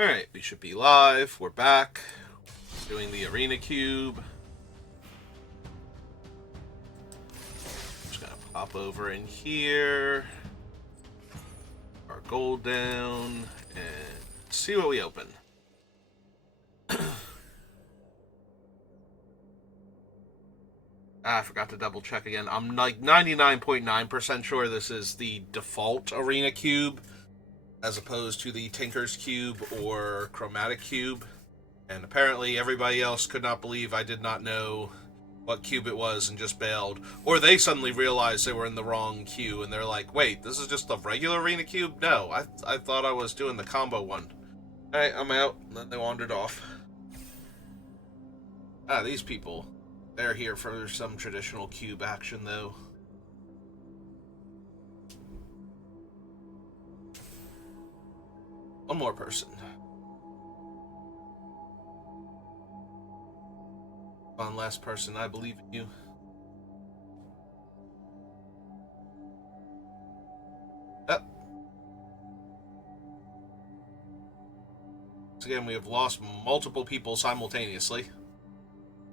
Alright, we should be live. We're back. Doing the arena cube. Just gonna pop over in here. Our gold down. And see what we open. I forgot to double check again. I'm like 99.9% sure this is the default arena cube, as opposed to the Tinker's Cube or Chromatic Cube. And apparently everybody else could not believe I did not know what cube it was and just bailed. Or they suddenly realized they were in the wrong queue and they're like, wait, this is just the regular arena cube? No, I thought I was doing the combo one. Alright, I'm out. And then they wandered off. Ah, these people. They're here for some traditional cube action, though. One more person. One last person, I believe in you. Yep. Once again, we have lost multiple people simultaneously.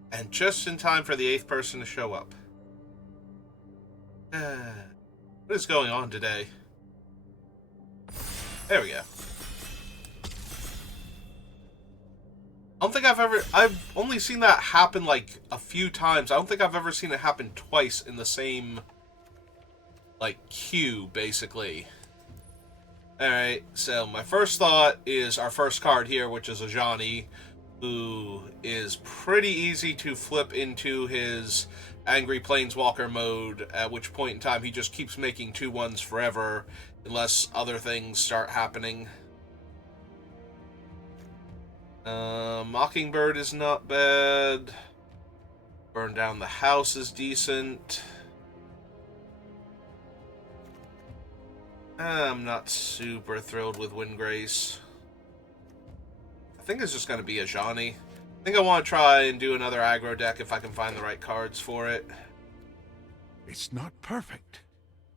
And just in time for the 8th person to show up. What is going on today? There we go. I don't think I've only seen that happen like a few times. I don't think I've ever seen it happen twice in the same, like, queue, basically. Alright, so my first thought is our first card here, which is a Johnny, who is pretty easy to flip into his Angry Planeswalker mode, at which point in time he just keeps making 2/1s forever, unless other things start happening. Mockingbird is not bad. Burn Down the House is decent. I'm not super thrilled with Windgrace. I think it's just going to be a Johnny. I think I want to try and do another aggro deck if I can find the right cards for it. It's not perfect,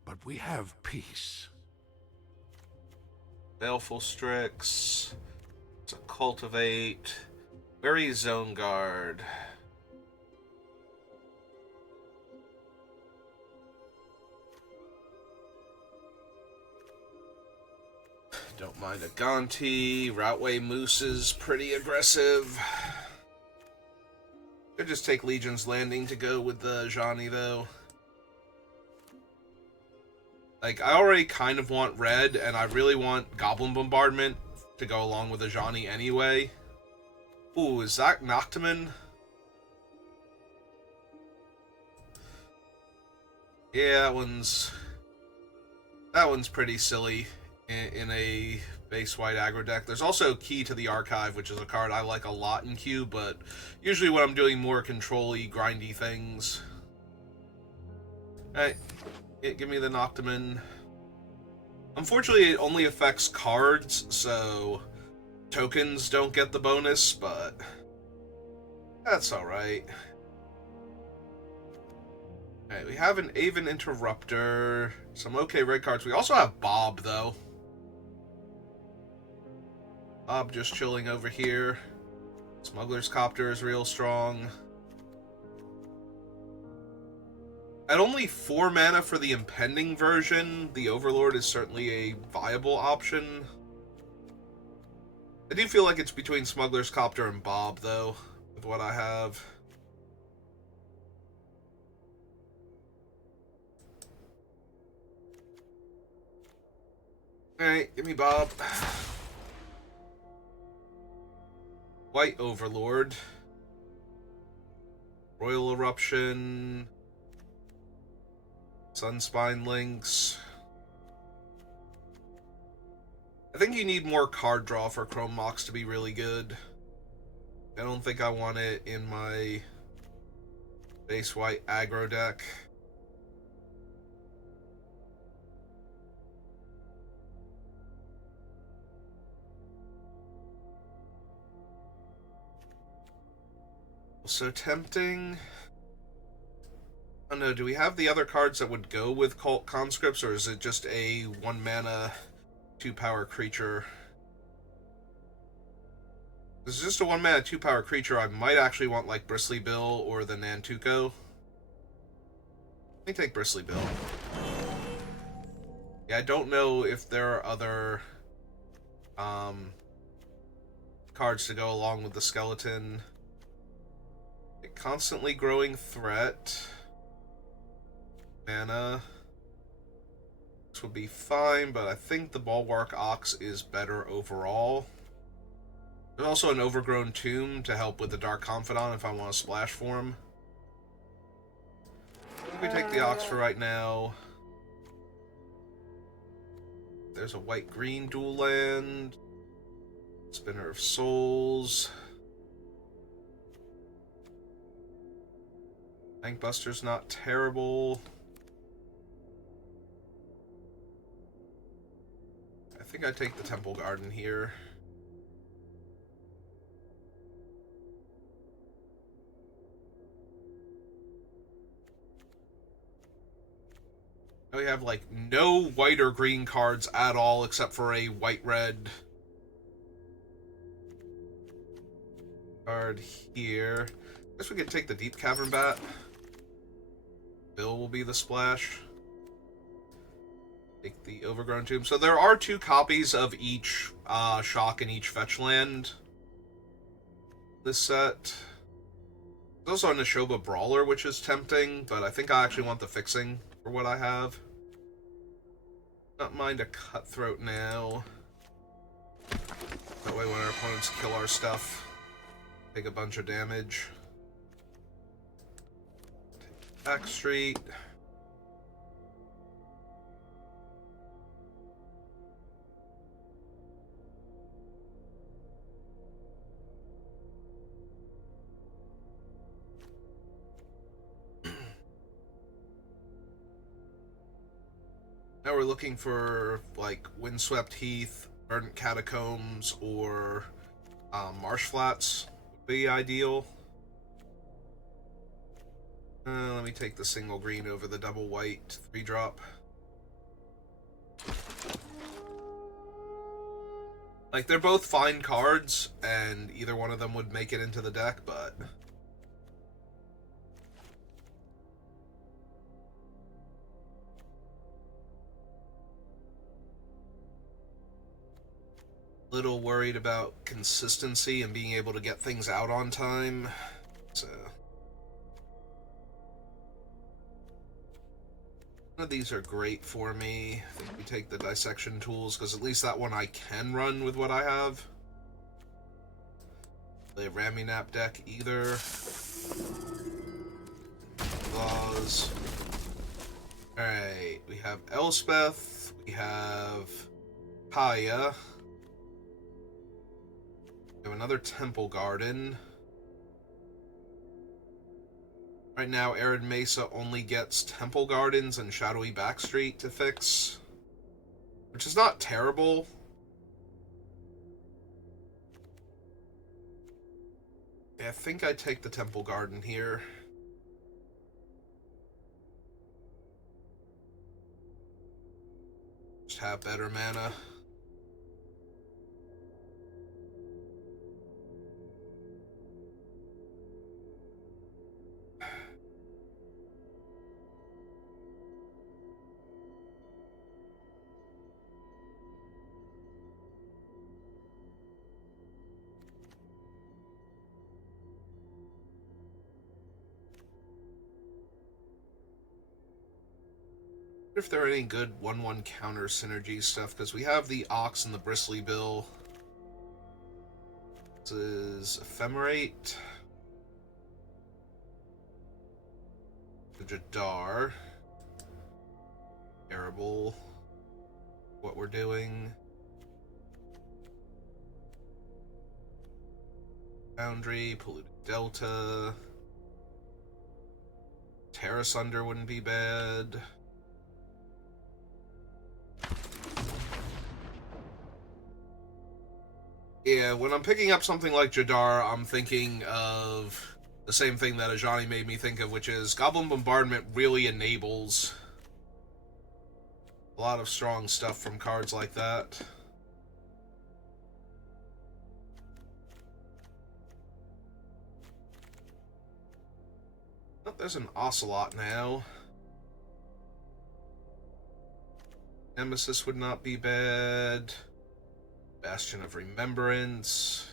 but we have peace. Baleful Strix. It's a Cultivate. Very Zone Guard. Don't mind a Gonti. Routeway Moose is pretty aggressive. Could just take Legion's Landing to go with the Johnny, though. Like, I already kind of want red, and I really want Goblin Bombardment to go along with a Johnny anyway. Ooh, is that Noctiman? Yeah, that one's pretty silly in a base white aggro deck. There's also Key to the Archive, which is a card I like a lot in queue, but usually when I'm doing more control-y, grindy things. Alright, give me the Noctiman. Unfortunately, it only affects cards, so tokens don't get the bonus, but that's alright. Alright, we have an Aven Interrupter, some okay red cards. We also have Bob, though. Bob just chilling over here. Smuggler's Copter is real strong. At only 4 mana for the Impending version, the Overlord is certainly a viable option. I do feel like it's between Smuggler's Copter and Bob, though, with what I have. Alright, give me Bob. White Overlord. Royal Eruption. Sunspine Links. I think you need more card draw for Chrome Mox to be really good. I don't think I want it in my base white aggro deck. So tempting. Oh no, do we have the other cards that would go with Cult Conscripts, or is it just a 1 mana, 2 power creature? This is just a 1-mana 2-power creature. I might actually want like Bristly Bill or the Nantuko. Let me take Bristly Bill. Yeah, I don't know if there are other cards to go along with the skeleton. A constantly growing threat. Mana. This would be fine, but I think the Bulwark Ox is better overall. There's also an Overgrown Tomb to help with the Dark Confidant if I want to splash for him. We take the Ox for right now. There's a white-green dual land. Spinner of Souls. Bankbuster's not terrible. I think I take the Temple Garden here. We have like no white or green cards at all except for a white-red card here. I guess we could take the Deep Cavern Bat. Bill will be the splash. Take the Overgrown Tomb. So there are 2 copies of each shock and each fetch land. This set. There's also a Neshoba Brawler, which is tempting, but I think I actually want the fixing for what I have. Not mind a Cutthroat now. That way when our opponents kill our stuff, take a bunch of damage. Take Backstreet. Now we're looking for, like, Windswept Heath, Verdant Catacombs, or Marsh Flats would be ideal. Let me take the single green over the double white 3-drop. Like, they're both fine cards, and either one of them would make it into the deck, but... little worried about consistency and being able to get things out on time. So none of these are great for me. I think we take the dissection tools because at least that one I can run with what I have. Play a Raminap deck either. Laws. Alright, we have Elspeth, we have Kaya. We have another Temple Garden. Right now, Arid Mesa only gets Temple Gardens and Shadowy Backstreet to fix, which is not terrible. Yeah, I think I take the Temple Garden here. Just have better mana. If there are any good 1/1 counter synergy stuff, because we have the Ox and the Bristly Bill. This is Ephemerate. The Jadar. Terrible. What we're doing. Boundary, Polluted Delta. Terra Sunder wouldn't be bad. Yeah, when I'm picking up something like Jadar, I'm thinking of the same thing that Ajani made me think of, which is Goblin Bombardment really enables a lot of strong stuff from cards like that. Oh, there's an Ocelot now. Nemesis would not be bad. Bastion of Remembrance.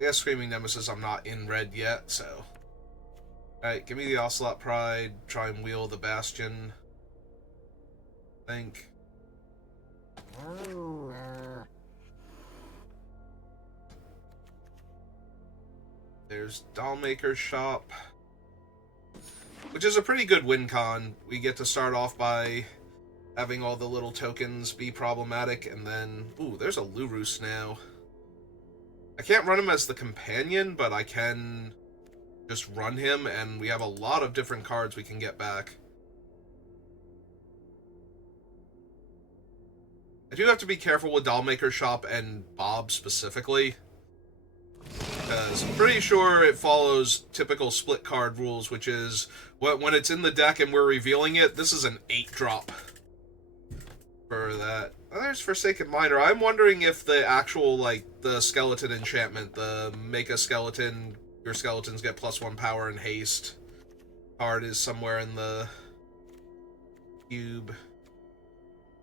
Yeah, Screaming Nemesis, I'm not in red yet, so... Alright, give me the Ocelot Pride. Try and wheel the Bastion. I think. There's Dollmaker's Shop. Which is a pretty good win con. We get to start off by having all the little tokens be problematic, and then... Ooh, there's a Lurus now. I can't run him as the companion, but I can just run him, and we have a lot of different cards we can get back. I do have to be careful with Dollmaker's Shop and Bob specifically, because I'm pretty sure it follows typical split card rules, which is when it's in the deck and we're revealing it, this is an 8-drop for that. Oh, there's Forsaken Miner. I'm wondering if the actual, like, the skeleton enchantment, the make a skeleton, your skeletons get +1 power and haste card is somewhere in the cube.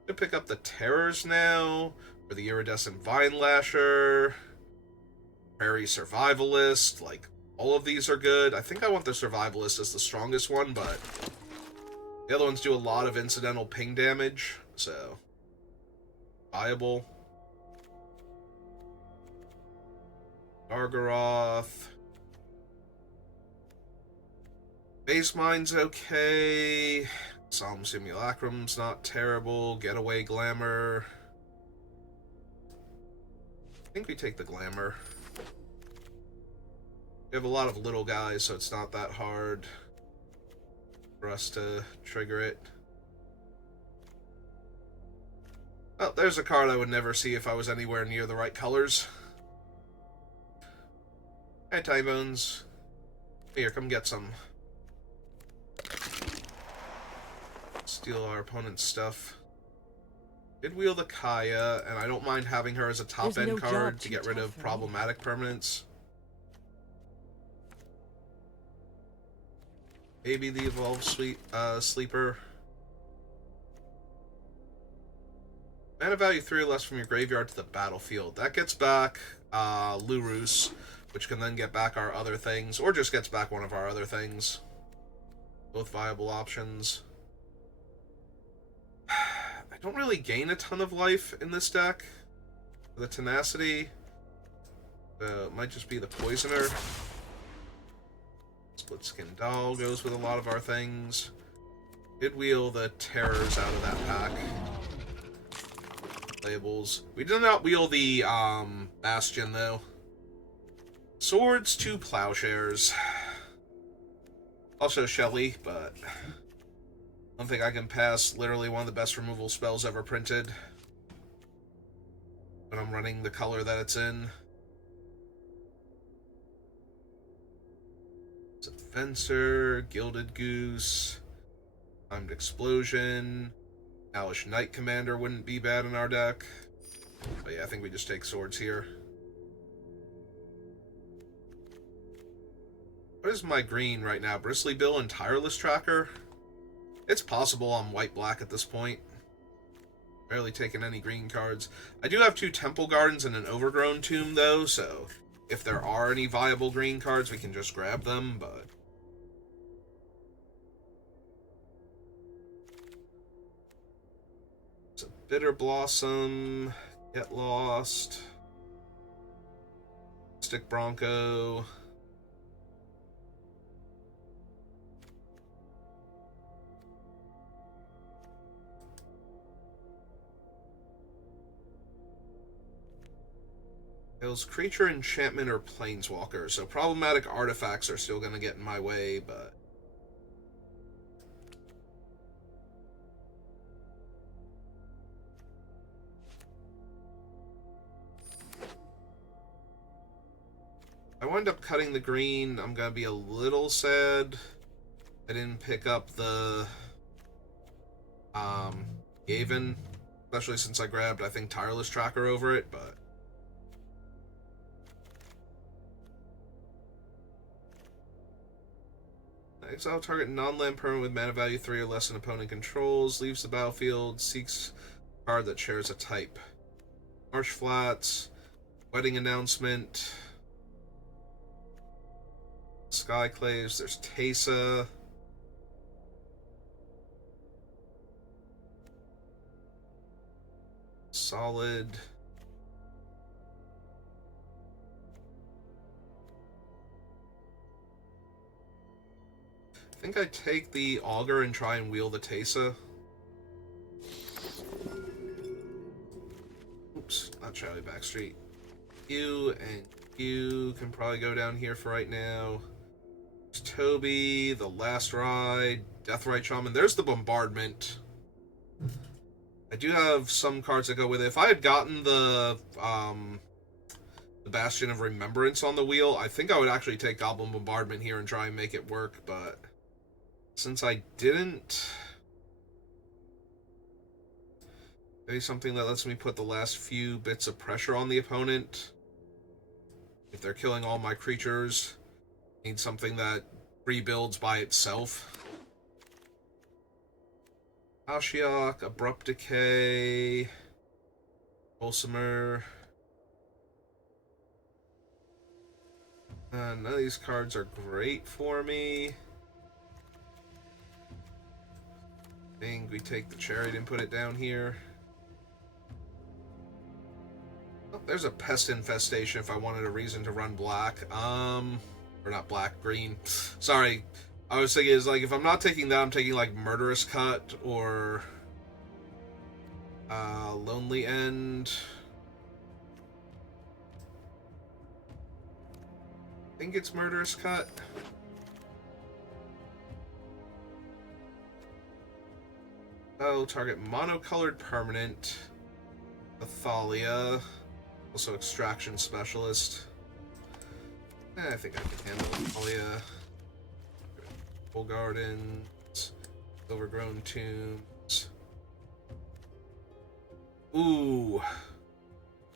To pick up the Terrors now, or the Iridescent Vine Lasher, Prairie Survivalist, like, all of these are good. I think I want the Survivalist as the strongest one, but the other ones do a lot of incidental ping damage, so viable. Gargaroth. Base Mine's okay. Solemn Simulacrum's not terrible. Getaway Glamour. I think we take the Glamour. We have a lot of little guys, so it's not that hard for us to trigger it. Oh, there's a card I would never see if I was anywhere near the right colors. Hey, Tybones. Here, come get some. Steal our opponent's stuff. Did wheel the Kaya, and I don't mind having her as a top-end card to get rid of problematic permanents. Maybe the Evolved Sleeper. Mana value 3 or less from your graveyard to the battlefield. That gets back Lurus, which can then get back our other things, or just gets back one of our other things. Both viable options. I don't really gain a ton of life in this deck. The Tenacity. It might just be the Poisoner. Split Skin Doll goes with a lot of our things. Did wheel the Terrors out of that pack. Labels. We did not wheel the Bastion, though. Swords to Plowshares. Also Shelly, but I don't think I can pass literally one of the best removal spells ever printed when I'm running the color that it's in. Fencer, Gilded Goose, Timed Explosion, Owlish Knight Commander wouldn't be bad in our deck. But yeah, I think we just take swords here. What is my green right now? Bristly Bill and Tireless Tracker? It's possible I'm white-black at this point. Barely taking any green cards. I do have 2 Temple Gardens and an Overgrown Tomb, though, so if there are any viable green cards, we can just grab them, but... It's a Bitter Blossom, Get Lost, Stick Bronco... It's creature, enchantment, or planeswalker, so problematic artifacts are still going to get in my way, but... I wind up cutting the green, I'm going to be a little sad I didn't pick up the Gaven, especially since I grabbed, I think, Tireless Tracker over it, but... Exile target non-land permanent with mana value 3 or less than opponent controls. Leaves the battlefield. Seeks a card that shares a type. Marsh Flats. Wedding Announcement. Skyclaves. There's Teysa. Solid. I think I take the Augur and try and wheel the Teysa. Oops, not Charlie Backstreet. You and you can probably go down here for right now. There's Toby, the Last Ride, Deathrite Shaman. There's the Bombardment. I do have some cards that go with it. If I had gotten the Bastion of Remembrance on the wheel, I think I would actually take Goblin Bombardment here and try and make it work, but since I didn't, maybe something that lets me put the last few bits of pressure on the opponent. If they're killing all my creatures, need something that rebuilds by itself. Ashiok, Abrupt Decay, Ulsimer. None of these cards are great for me. I think we take the Chariot and put it down here. Oh, there's a Pest Infestation if I wanted a reason to run black. Or not black, green. Sorry. I was thinking is like if I'm not taking that, I'm taking like Murderous Cut or Lonely End. I think it's Murderous Cut. Oh, target monocolored permanent. Athalia. Also Extraction Specialist. I think I can handle Athalia. Full Gardens. Overgrown Tombs. Ooh.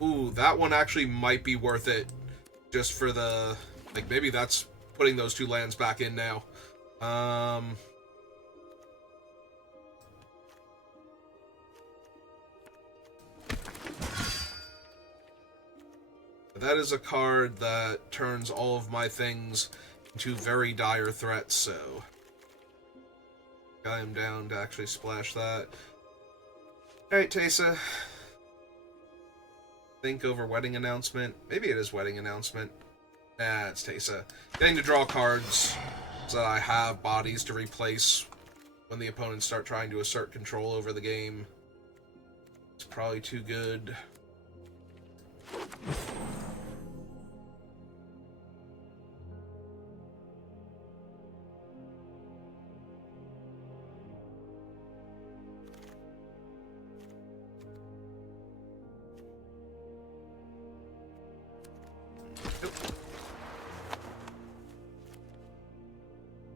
Ooh, that one actually might be worth it. Just for the... Like, maybe that's putting those two lands back in now. That is a card that turns all of my things into very dire threats, so I am down to actually splash that. Alright, Teysa. Think over Wedding Announcement. Maybe it is Wedding Announcement. Nah, it's Teysa. Getting to draw cards so that I have bodies to replace when the opponents start trying to assert control over the game. It's probably too good.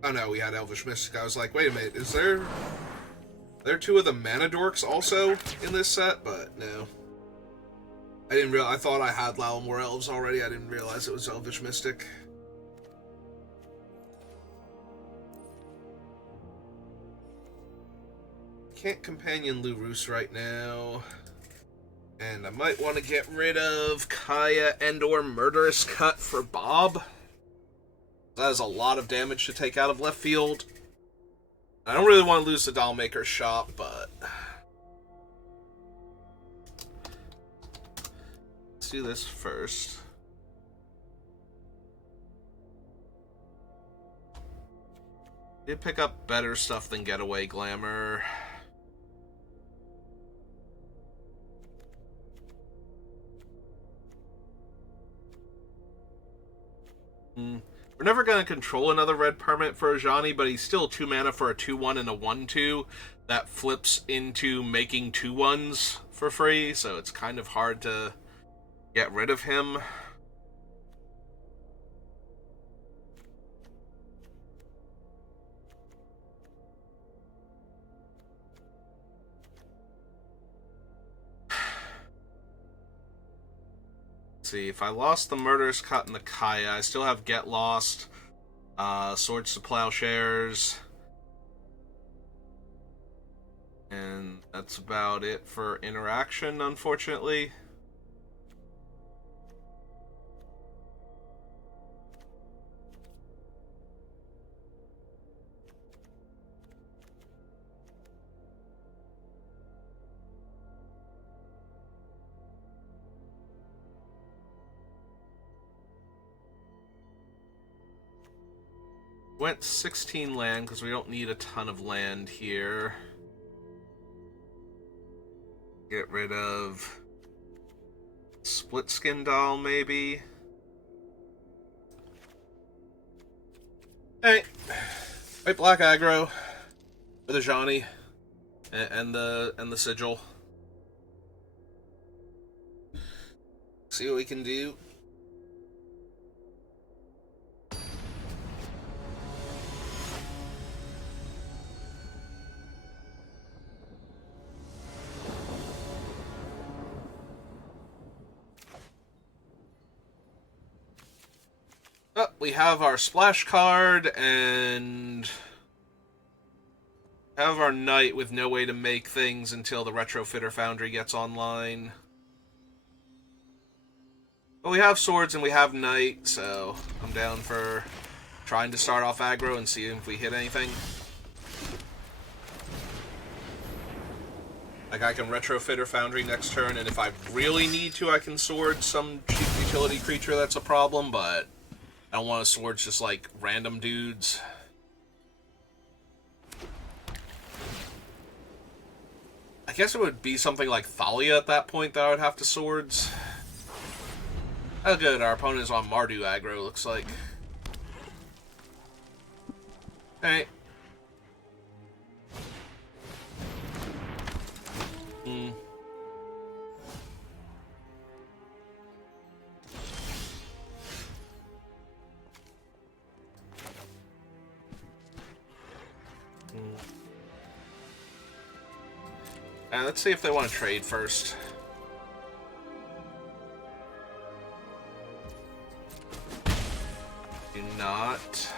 Oh no, we had Elvish Mystic. I was like, wait a minute, is there two of the Mana Dorks also in this set? But no. I didn't realize, I thought I had Lalamore Elves already. I didn't realize it was Elvish Mystic. Can't companion Lurus right now. And I might want to get rid of Kaya and or Murderous Cut for Bob. That is a lot of damage to take out of left field. I don't really want to lose the Dollmaker's Shop, but... Let's do this first. Did pick up better stuff than Getaway Glamour. We're never going to control another red permanent for Ajani, but he's still 2 mana for a 2-1 and a 1-2 that flips into making 2-1s for free, so it's kind of hard to get rid of him. See, if I lost the Murderous Cut and the Kaya, I still have Get Lost. Swords to plowshares. And that's about it for interaction, unfortunately. Went 16 land because we don't need a ton of land here. Get rid of Split Skin Doll, maybe. Hey, right, black aggro with a Johnny and the sigil. See what we can do. Oh, we have our splash card and have our knight with no way to make things until the Retrofitter Foundry gets online. But we have swords and we have knight, so I'm down for trying to start off aggro and see if we hit anything. Like, I can Retrofitter Foundry next turn, and if I really need to, I can sword some cheap utility creature that's a problem, but I don't want to sword just, like, random dudes. I guess it would be something like Thalia at that point that I would have to swords. Oh good, our opponent is on Mardu aggro, looks like. Alright. Let's see if they want to trade first. Do not.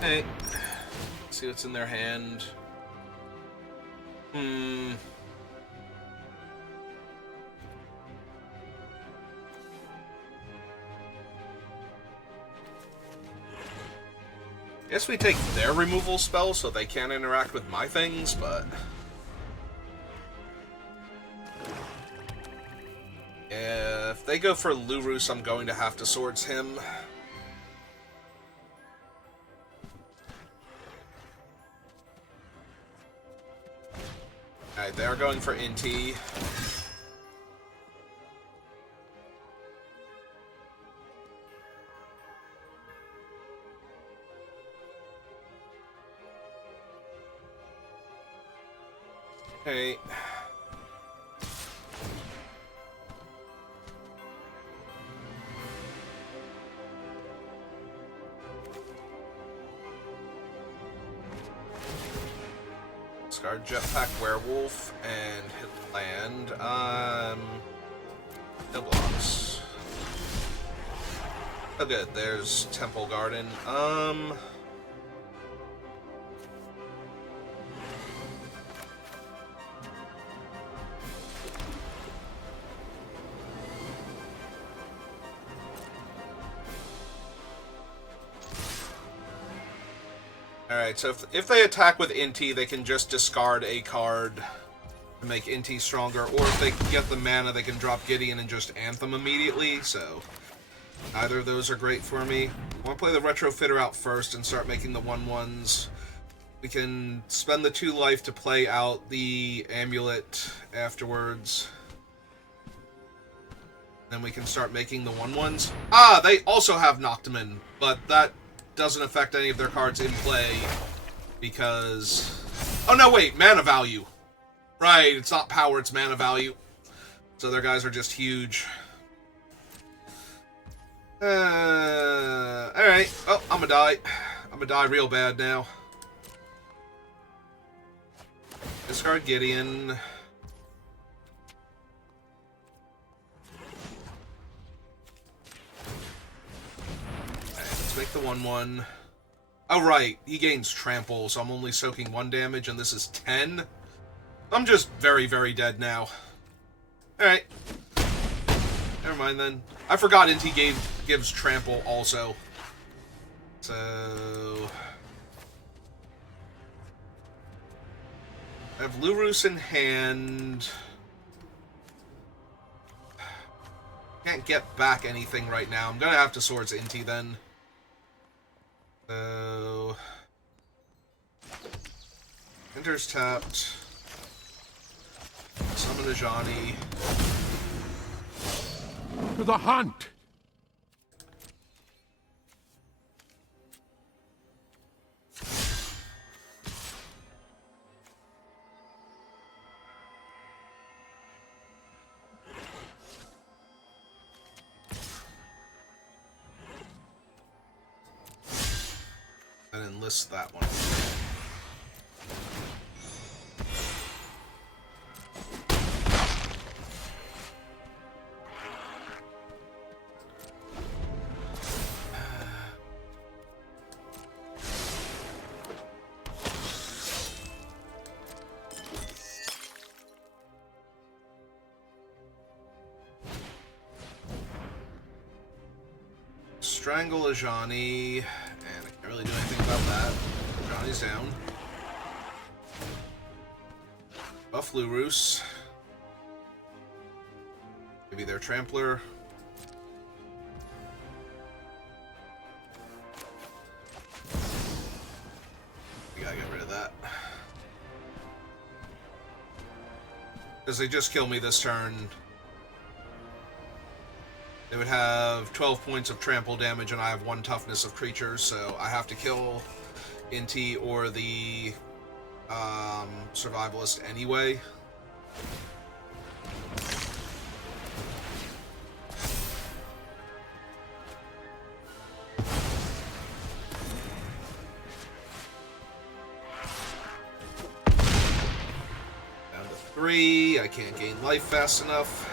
Hey. See what's in their hand. Guess we take their removal spell so they can't interact with my things, but... yeah, if they go for Lurus, I'm going to have to swords him. Alright, they're going for Inti. Hey. Discard Jetpack Werewolf and hit land. No blocks. Oh good, there's Temple Garden. Alright, so if they attack with Inti, they can just discard a card to make Inti stronger, or if they get the mana, they can drop Gideon and just Anthem immediately, so neither of those are great for me. I want to play the Retrofitter out first and start making the 1/1s. We can spend the 2 life to play out the Amulet afterwards. Then we can start making the 1/1s. Ah, they also have Noctiman, but that doesn't affect any of their cards in play because... oh no, wait, mana value. Right, it's not power, it's mana value. So their guys are just huge. Alright. Oh, I'm gonna die. I'm gonna die real bad now. Discard Gideon. 1/1. Oh, right. He gains trample, so I'm only soaking 1 damage, and this is 10. I'm just very, very dead now. Alright. Never mind then. I forgot Inti gives trample also. So... I have Lurus in hand. Can't get back anything right now. I'm gonna have to Swords Inti then. So... Enters tapped. Summon a Johnny. To the hunt! And enlist that one. Strangle a Johnny, and I can't really do anything about that. Johnny's down. Buff Lurus. Maybe their Trampler. We gotta get rid of that. Because they just kill me this turn. They would have 12 points of trample damage, and I have 1 toughness of creatures, so I have to kill Inti or the survivalist anyway. Down to 3. I can't gain life fast enough.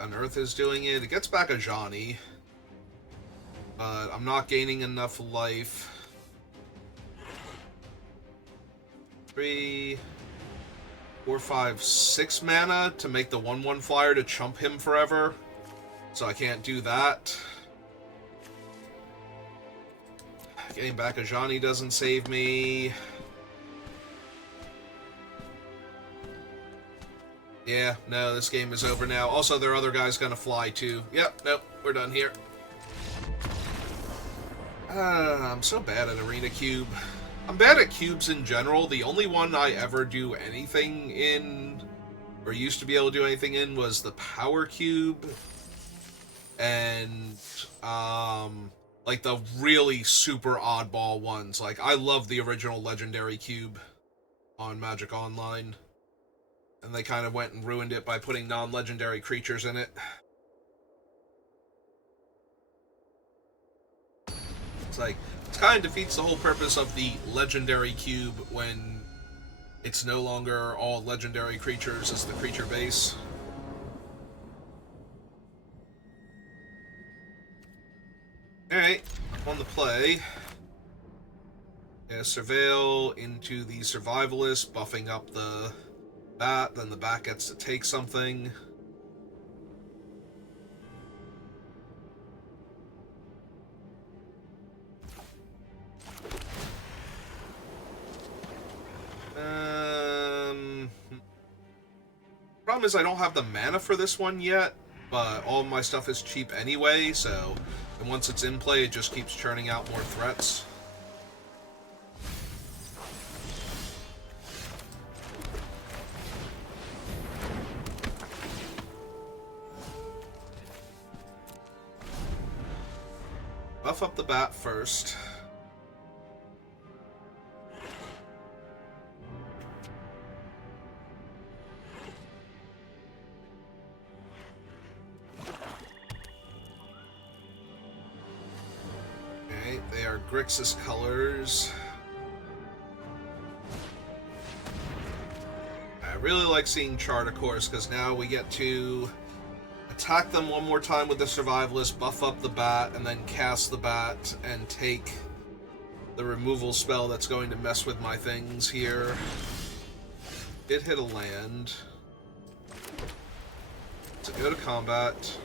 Unearth is doing it. It gets back a Johnny, but I'm not gaining enough life. 3, 4, 5, 6 mana to make the 1/1 flyer to chump him forever, so I can't do that. Getting back a Johnny doesn't save me. Yeah, no, this game is over now. Also, their other guy's gonna fly, too. Yep, nope, we're done here. I'm so bad at Arena Cube. I'm bad at cubes in general. The only one I ever do anything in, or used to be able to do anything in, was the Power Cube. And, like, the really super oddball ones. Like, I love the original Legendary Cube on Magic Online. And they kind of went and ruined it by putting non-legendary creatures in it. It's like, it kind of defeats the whole purpose of the legendary cube when it's no longer all legendary creatures as the creature base. Alright, on the play. Yeah, Surveil into the Survivalist, buffing up the bat, then the bat gets to take something. Problem is I don't have the mana for this one yet, but all of my stuff is cheap anyway, so and once it's in play, it just keeps churning out more threats. Buff up the bat first. our Grixis colors. I really like seeing Chart, of course, because now we get to attack them one more time with the Survivalist, buff up the bat, and then cast the bat and take the removal spell that's going to mess with my things here. It hit a land. So go to combat.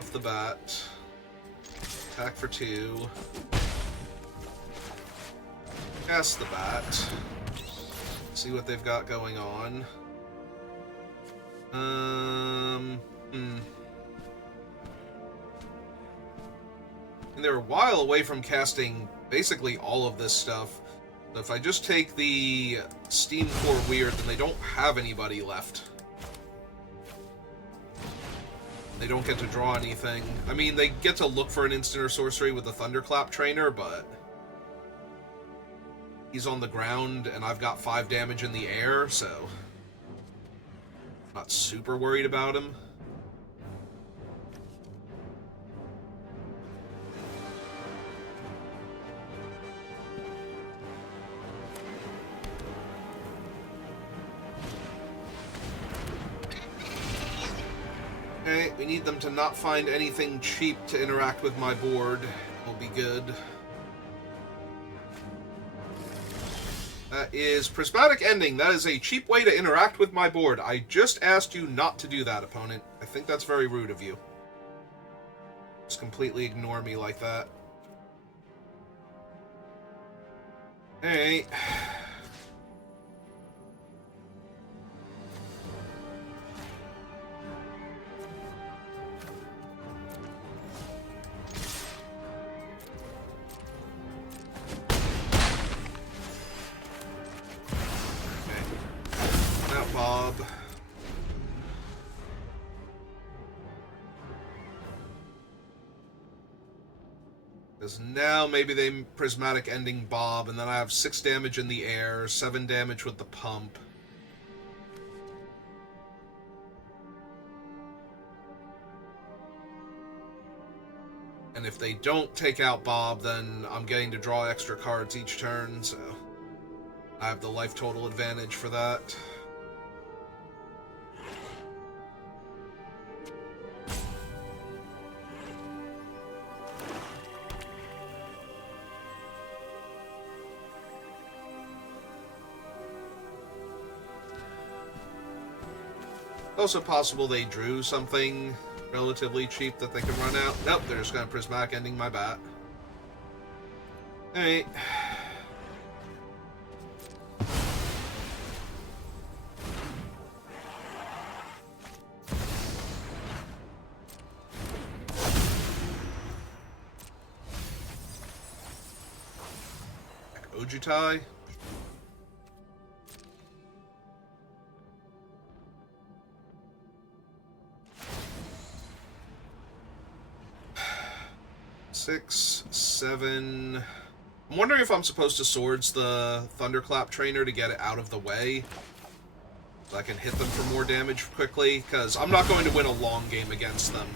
Off the bat. Attack for 2. Cast the bat. See what they've got going on. And they're a while away from casting basically all of this stuff. So if I just take the Steam Core Weird, then they don't have anybody left. They don't get to draw anything. I mean, they get to look for an instant or sorcery with the Thunderclap Trainer, but he's on the ground, and I've got 5 damage in the air, so not super worried about him. Okay, we need them to not find anything cheap to interact with my board. Will be good. That is Prismatic Ending. That is a cheap way to interact with my board. I just asked you not to do that, opponent. I think that's very rude of you. Just completely ignore me like that. Hey. Bob. Because now maybe they Prismatic Ending Bob, and then I have 6 damage in the air, 7 damage with the pump. And if they don't take out Bob, then I'm getting to draw extra cards each turn, so I have the life total advantage for that. Also possible they drew something relatively cheap that they can run out. Nope, they're just going to Prismatic Ending my bat. Alright. Ojutai. Six, 7. I'm wondering if I'm supposed to Swords the Thunderclap Trainer to get it out of the way, so I can hit them for more damage quickly, because I'm not going to win a long game against them.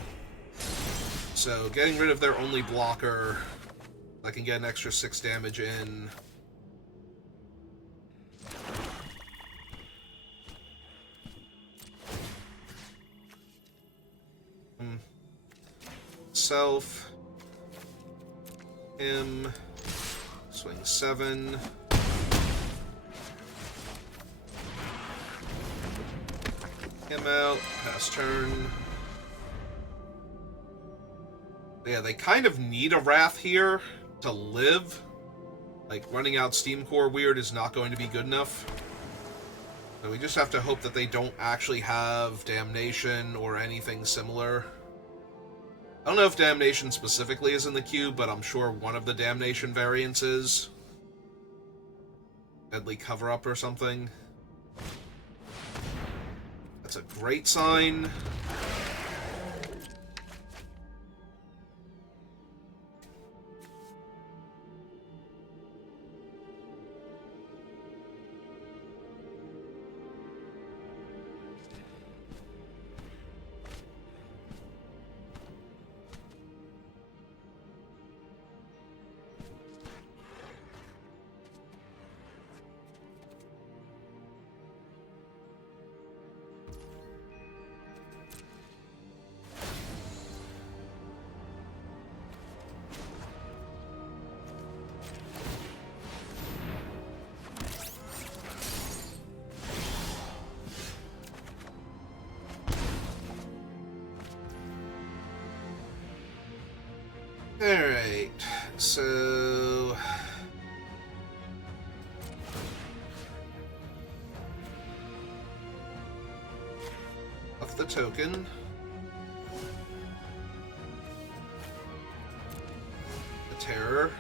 So getting rid of their only blocker, I can get an extra 6 damage in. Self. Him. Swing 7. Him out. Pass turn. Yeah, they kind of need a Wrath here to live. Like, running out Steam Core Weird is not going to be good enough. So we just have to hope that they don't actually have Damnation or anything similar. I don't know if Damnation specifically is in the queue, but I'm sure one of the Damnation variants is. Deadly Cover-Up or something. That's a great sign. Alright, so... off the token. The terror.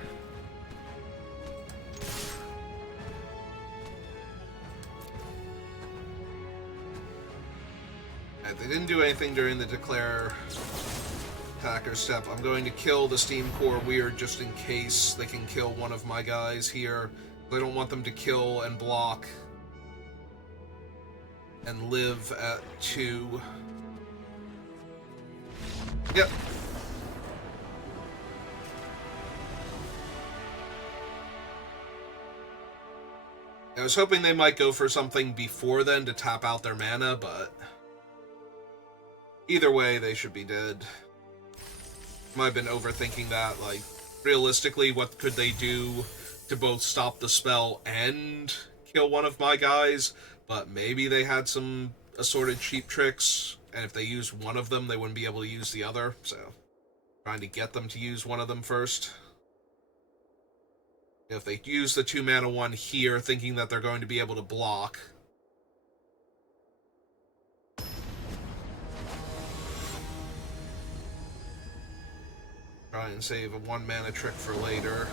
Right, they didn't do anything during the declare attacker step. I'm going to kill the Steam Core Weird just in case they can kill one of my guys here. I don't want them to kill and block and live at 2. Yep. I was hoping they might go for something before then to tap out their mana, but either way, they should be dead. Might have been overthinking that. Like, realistically, what could they do to both stop the spell and kill one of my guys? But maybe they had some assorted cheap tricks, and if they used one of them, they wouldn't be able to use the other, so trying to get them to use one of them first. If they use the 2-mana one here, thinking that they're going to be able to block, try and save a 1-mana trick for later.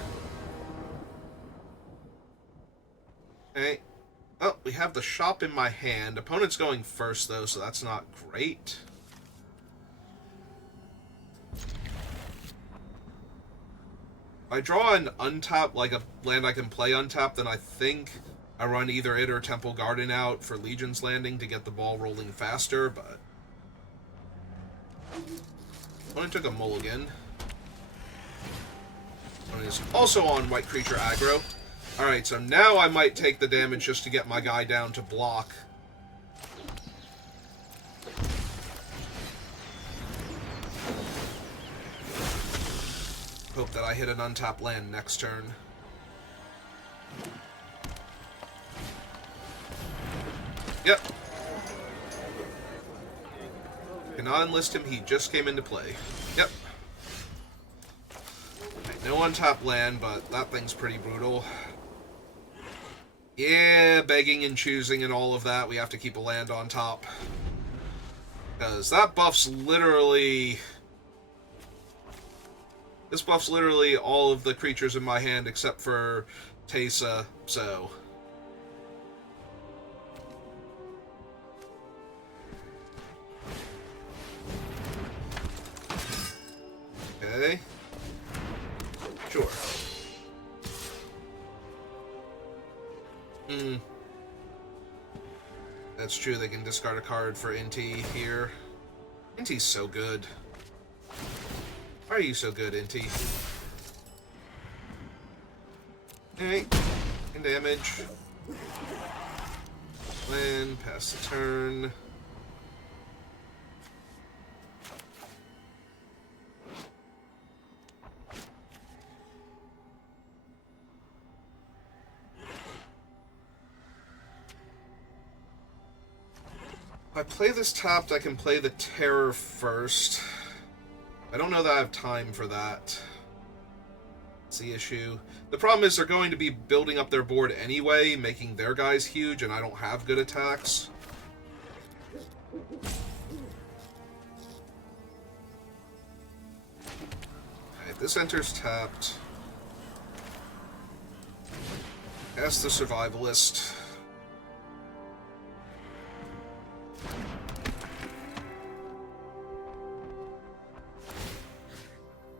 Okay. Oh, we have the shop in my hand. Opponent's going first, though, so that's not great. If I draw an untap, like a land I can play untap, then I think I run either it or Temple Garden out for Legion's Landing to get the ball rolling faster, but opponent took a mulligan. Opponent is also on white creature aggro. Alright, so now I might take the damage just to get my guy down to block. Hope that I hit an untapped land next turn. Yep. Cannot enlist him, he just came into play. Yep. Right, no untapped land, but that thing's pretty brutal. Yeah, begging and choosing and all of that, we have to keep a land on top. Because that buff's literally... this buff's literally all of the creatures in my hand except for Teysa, so... okay. Sure. That's true, they can discard a card for Inti here. Inti's so good. Why are you so good, Inti? Alright, and damage. Land, pass the turn. If I play this tapped, I can play the Terror first. I don't know that I have time for that. That's the issue. The problem is they're going to be building up their board anyway, making their guys huge, and I don't have good attacks. Alright, this enters tapped. Cast the Survivalist.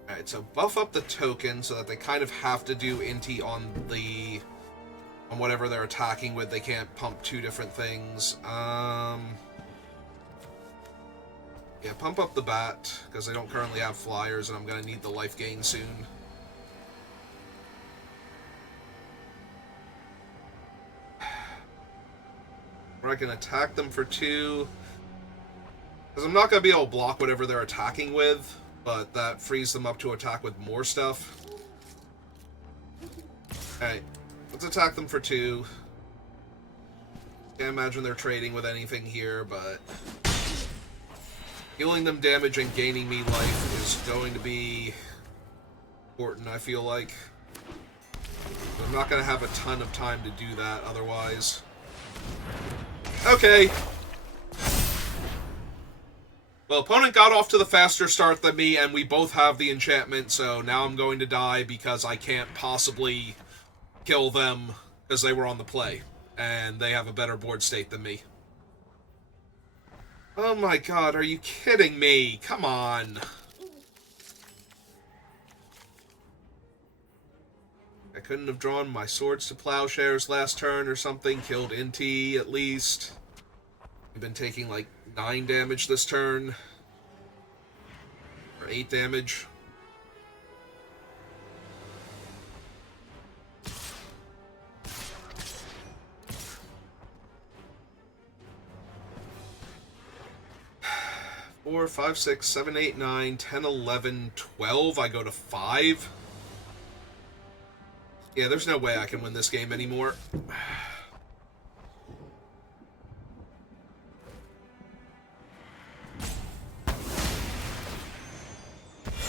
Alright, so buff up the token so that they kind of have to do Inti on whatever they're attacking with. They can't pump 2 different things. Yeah, pump up the bat, because I don't currently have flyers and I'm going to need the life gain soon. Where I can attack them for 2. Because I'm not going to be able to block whatever they're attacking with, but that frees them up to attack with more stuff. Alright, let's attack them for 2. Can't imagine they're trading with anything here, but healing them damage and gaining me life is going to be important, I feel like. I'm not going to have a ton of time to do that otherwise. Okay. Well, opponent got off to the faster start than me, and we both have the enchantment, so now I'm going to die because I can't possibly kill them because they were on the play, and they have a better board state than me. Oh my god, are you kidding me? Come on. I couldn't have drawn my swords to plowshares last turn or something, killed Inti at least. I've been taking like 9 damage this turn. Or 8 damage. Four, 5, 6, 7, 8, 9, 10, 11, 12. I go to 5. Yeah, there's no way I can win this game anymore.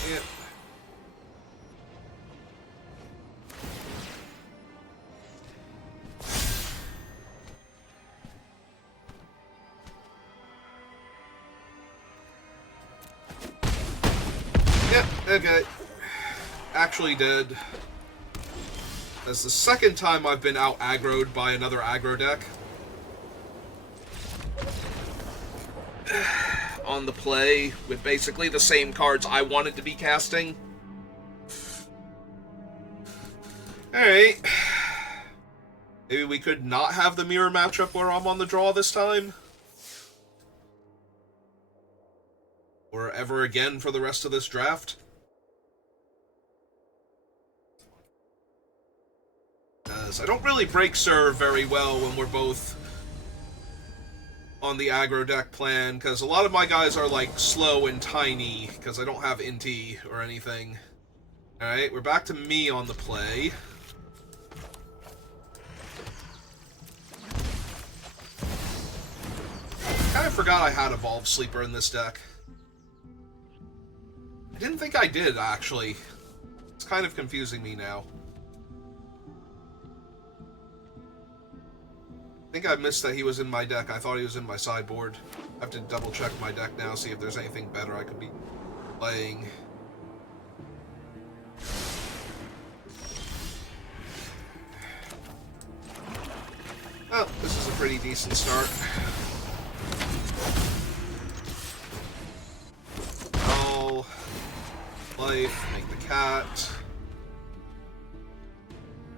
Yep. Yep, okay. Actually did. That's the second time I've been out aggroed by another aggro deck. On the play, with basically the same cards I wanted to be casting. Alright. Maybe we could not have the mirror matchup where I'm on the draw this time. Or ever again for the rest of this draft. Because I don't really break serve very well when we're both on the aggro deck plan, because a lot of my guys are like slow and tiny, because I don't have Inti or anything. Alright, we're back to me on the play. Kinda forgot I had Evolved Sleeper in this deck. I didn't think I did, actually. It's kind of confusing me now. I think I missed that he was in my deck. I thought he was in my sideboard. I have to double check my deck now, see if there's anything better I could be playing. Oh, this is a pretty decent start. All life, make the cat.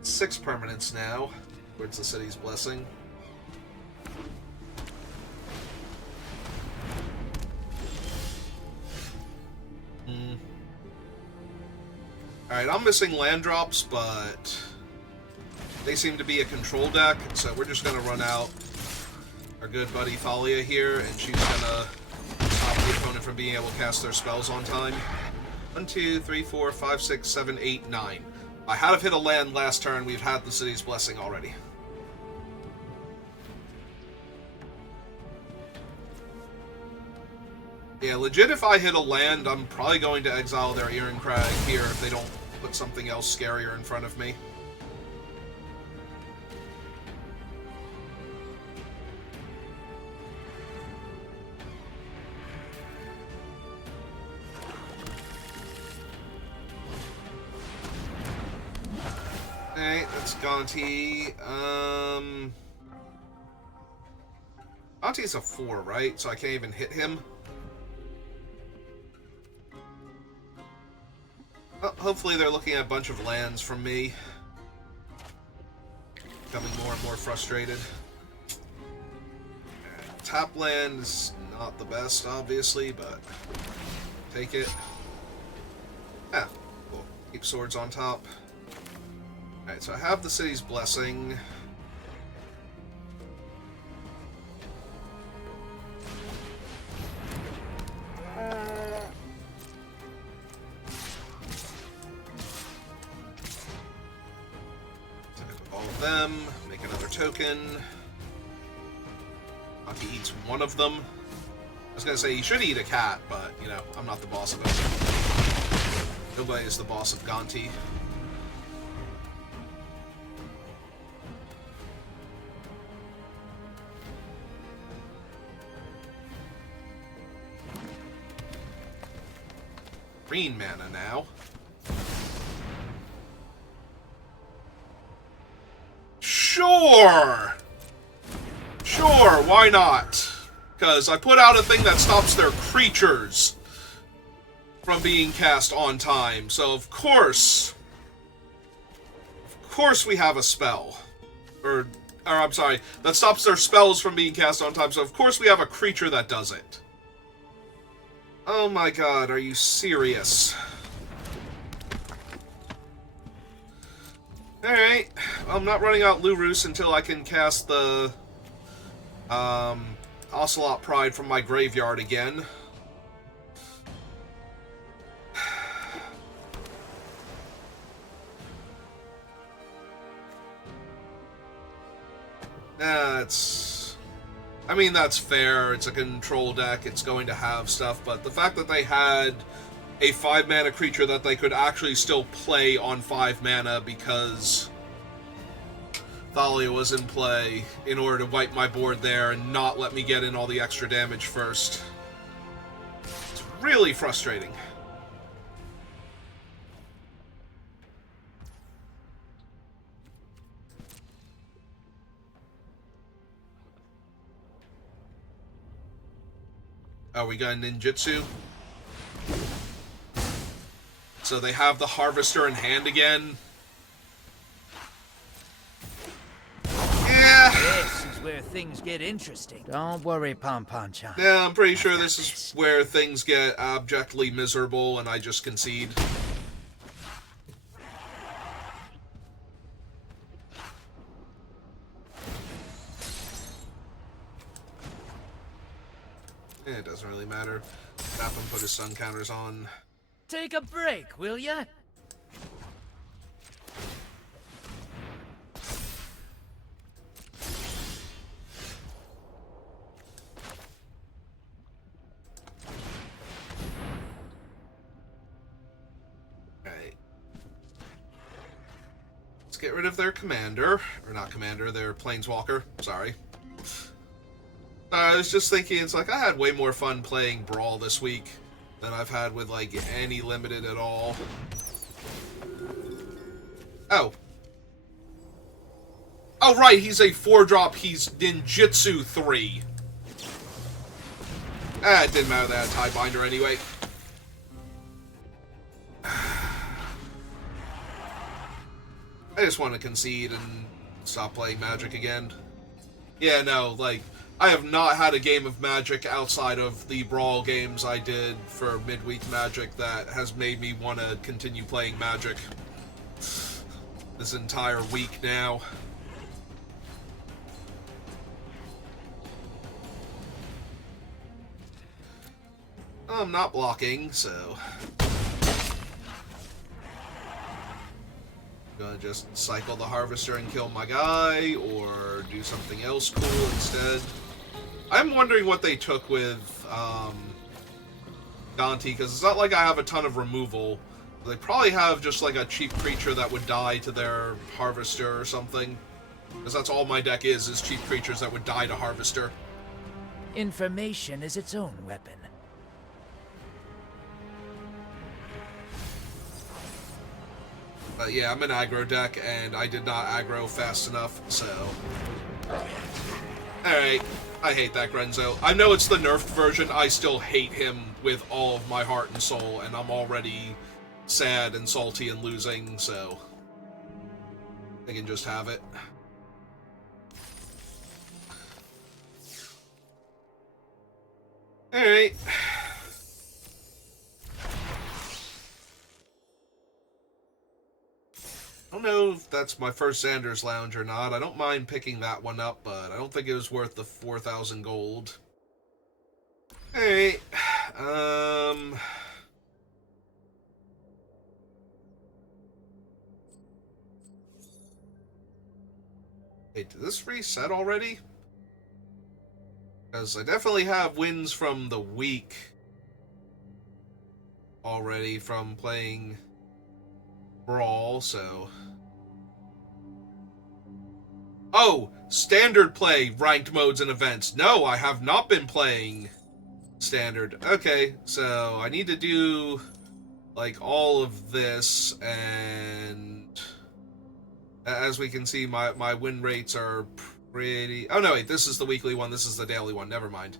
6 permanents now, towards the city's blessing. Alright, I'm missing land drops, but they seem to be a control deck, so we're just going to run out our good buddy Thalia here, and she's going to stop the opponent from being able to cast their spells on time. 1, 2, 3, 4, 5, 6, 7, 8, 9. If I had have hit a land last turn, we've had the city's blessing already. Yeah, legit, if I hit a land, I'm probably going to exile their Iron Crag here if they don't put something else scarier in front of me. Alright, that's Gonti. Gonti's a 4, right? So I can't even hit him. Well, hopefully they're looking at a bunch of lands from me. Becoming more and more frustrated. Top land is not the best, obviously, but take it. Ah, cool. Keep swords on top. Alright, so I have the city's blessing. Them, make another token. He eats one of them. I was gonna say he should eat a cat, but you know, I'm not the boss of it. Nobody is the boss of Gonti. Green mana now. Sure! Sure, why not? Because I put out a thing that stops their creatures from being cast on time, so of course we have a spell. Or I'm sorry, that stops their spells from being cast on time, so of course we have a creature that does it. Oh my god, are you serious? Alright, I'm not running out Lurus until I can cast the Ocelot Pride from my graveyard again. I mean, that's fair. It's a control deck. It's going to have stuff, but the fact that they had a 5-mana creature that they could actually still play on 5 mana because Thalia was in play in order to wipe my board there and not let me get in all the extra damage first. It's really frustrating. Oh, we got a ninjutsu. So they have the Harvester in hand again. Yeah. This is where things get interesting. Don't worry, Pom-Pom-chan. Yeah, I'm pretty sure this is where things get abjectly miserable and I just concede. It doesn't really matter. Tap him, put his sun counters on. Take a break, will ya? Alright. Let's get rid of their commander. Or not commander, their planeswalker. Sorry. I was just thinking, it's like, I had way more fun playing Brawl this week than I've had with, like, any limited at all. Oh. Oh, right, he's a 4-drop, he's Ninjutsu 3. It didn't matter that I had Tiebinder anyway. I just want to concede and stop playing Magic again. Yeah, no, like, I have not had a game of Magic outside of the Brawl games I did for midweek Magic that has made me want to continue playing Magic this entire week now. I'm not blocking, so gonna just cycle the Harvester and kill my guy, or do something else cool instead. I'm wondering what they took with Gonti, because it's not like I have a ton of removal. They probably have just like a cheap creature that would die to their Harvester or something. Because that's all my deck is cheap creatures that would die to Harvester. Information is its own weapon. But yeah, I'm an aggro deck, and I did not aggro fast enough, so... Alright, I hate that Grenzo. I know it's the nerfed version, I still hate him with all of my heart and soul, and I'm already sad and salty and losing, so... I can just have it. Alright. I don't know if that's my first Xander's Lounge or not. I don't mind picking that one up, but I don't think it was worth the 4,000 gold. Alright. Wait, did this reset already? Because I definitely have wins from the week. already from playing Brawl, so... Oh! Standard play, ranked modes and events. No, I have not been playing Standard. Okay, so I need to do, like, all of this, and... As we can see, my win rates are pretty... Oh, no, wait, this is the weekly one, this is the daily one, never mind.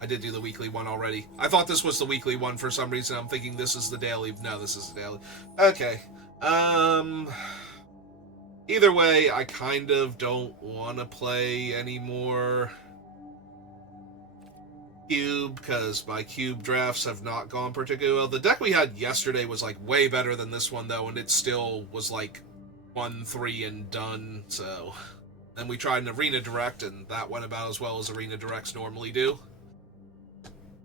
I did do the weekly one already. I thought this was the weekly one for some reason. I'm thinking this is the daily. No, this is the daily. Okay. Either way, I kind of don't want to play anymore Cube, because my Cube drafts have not gone particularly well. The deck we had yesterday was, like, way better than this one, though, and it still was, like, 1-3 and done, so... Then we tried an Arena Direct, and that went about as well as Arena Directs normally do.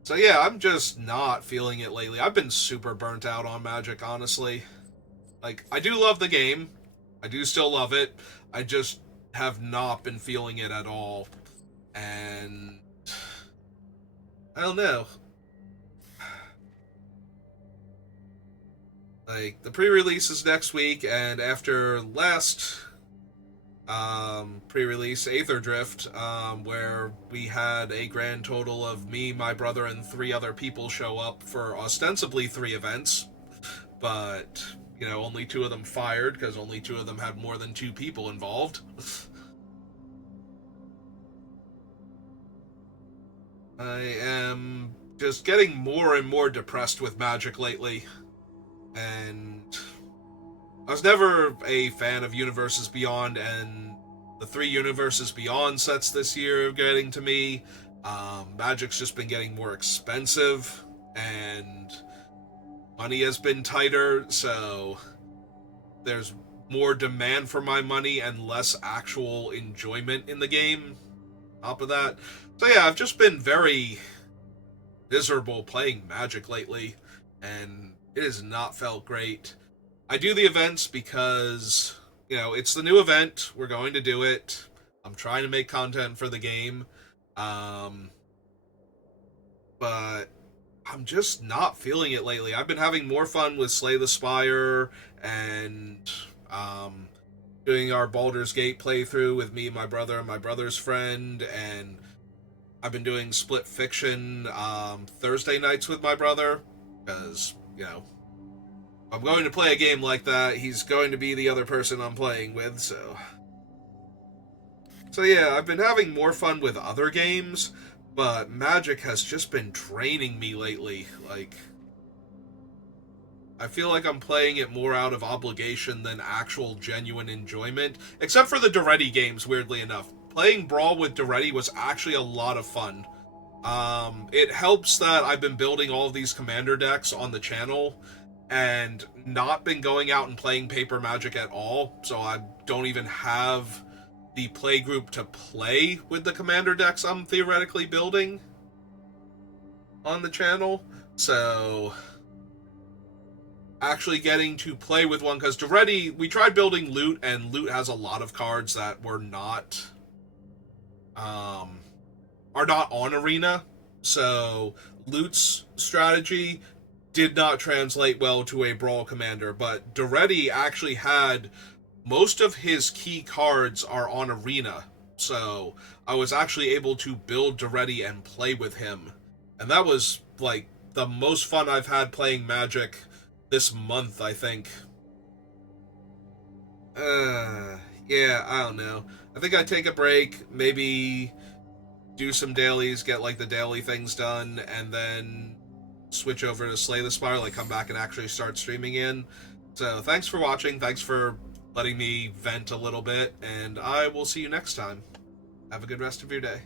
So yeah, I'm just not feeling it lately. I've been super burnt out on Magic, honestly. Like, I do love the game. I do still love it. I just have not been feeling it at all. And... I don't know. Like, the pre-release is next week, and after last pre-release, Aether Drift, where we had a grand total of me, my brother, and 3 other people show up for ostensibly 3 events, but, you know, only 2 of them fired, because only 2 of them had more than 2 people involved. I am just getting more and more depressed with Magic lately, and I was never a fan of Universes Beyond, and the 3 Universes Beyond sets this year are getting to me. Magic's just been getting more expensive, and money has been tighter, so there's more demand for my money and less actual enjoyment in the game. On top of that. So yeah, I've just been very miserable playing Magic lately, and it has not felt great. I do the events because, you know, it's the new event. We're going to do it. I'm trying to make content for the game. But I'm just not feeling it lately. I've been having more fun with Slay the Spire and doing our Baldur's Gate playthrough with me, my brother, and my brother's friend, and I've been doing Split Fiction Thursday nights with my brother, because, you know, I'm going to play a game like that, he's going to be the other person I'm playing with, so... So yeah, I've been having more fun with other games, but Magic has just been draining me lately. Like, I feel like I'm playing it more out of obligation than actual genuine enjoyment, except for the Duretti games, weirdly enough. Playing Brawl with Duretti was actually a lot of fun. It helps that I've been building all of these commander decks on the channel, and not been going out and playing paper Magic at all, so I don't even have the play group to play with the commander decks I'm theoretically building on the channel. So actually getting to play with one, because Duretti, we tried building Loot, and Loot has a lot of cards that were not are not on Arena, so Loot's strategy did not translate well to a Brawl commander, but Duretti actually had most of his key cards are on Arena, so I was actually able to build Duretti and play with him, and that was, like, the most fun I've had playing Magic this month, I think. Yeah, I don't know. I think I'd take a break, maybe do some dailies, get, like, the daily things done, and then switch over to Slay the Spire, like, come back and actually start streaming in. So, thanks for watching, thanks for letting me vent a little bit, and I will see you next time. Have a good rest of your day.